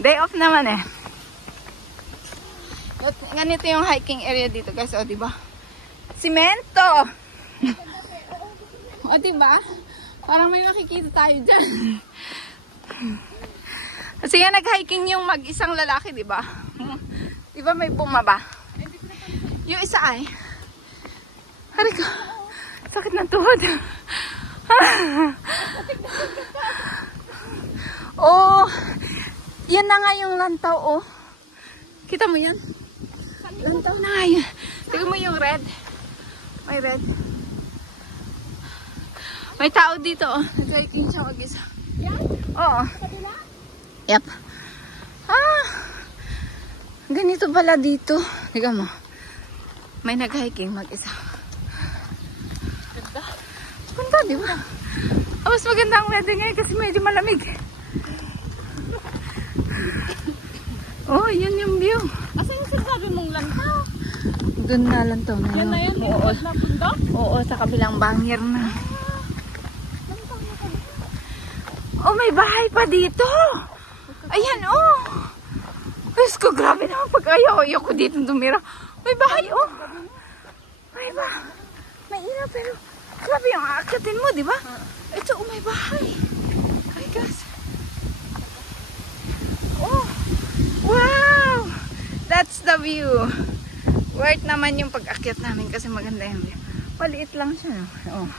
Day off naman eh. Ganito yung hiking area dito guys, o diba? Simento! O diba? Parang may makikita tayo dyan. Kasi nga nag-hiking yung mag-isang lalaki, diba? Diba may bumaba? Yung isa ay, hari ko, sakit ng tuhod. Oh, yan na nga yung lantaw, oh. Kita mo yan? Lantaw na nga yun. Tignan mo yung red. May red. May tao dito, oh. Nag-hiking siya mag-isa. Oo. Yep. Ah, ganito pala dito. Tignan mo. May nag-hiking mag-isa. Ganda. Ganda, di ba? Mas maganda ang weather ngayon kasi medyo malamig. Oh, yun yung view. Asan yung sinasabi mong lantaw? Doon na lantaw na. Yan na yan, yung na bundok? Oo, sa kabilang bangir na. Oh, may bahay pa dito. Ayan, oh. Diyos ko, grabe naman pag ayaw ko dito tumira. May bahay, oh. May bahay. May ilaw, pero grabe yung aakyatin mo, di ba? Ito, oh, may bahay. Ay, guys. Oh, wow. That's the view. Worth naman yung pag-akyat namin kasi maganda yung view. Maliit lang siya, no? Oh.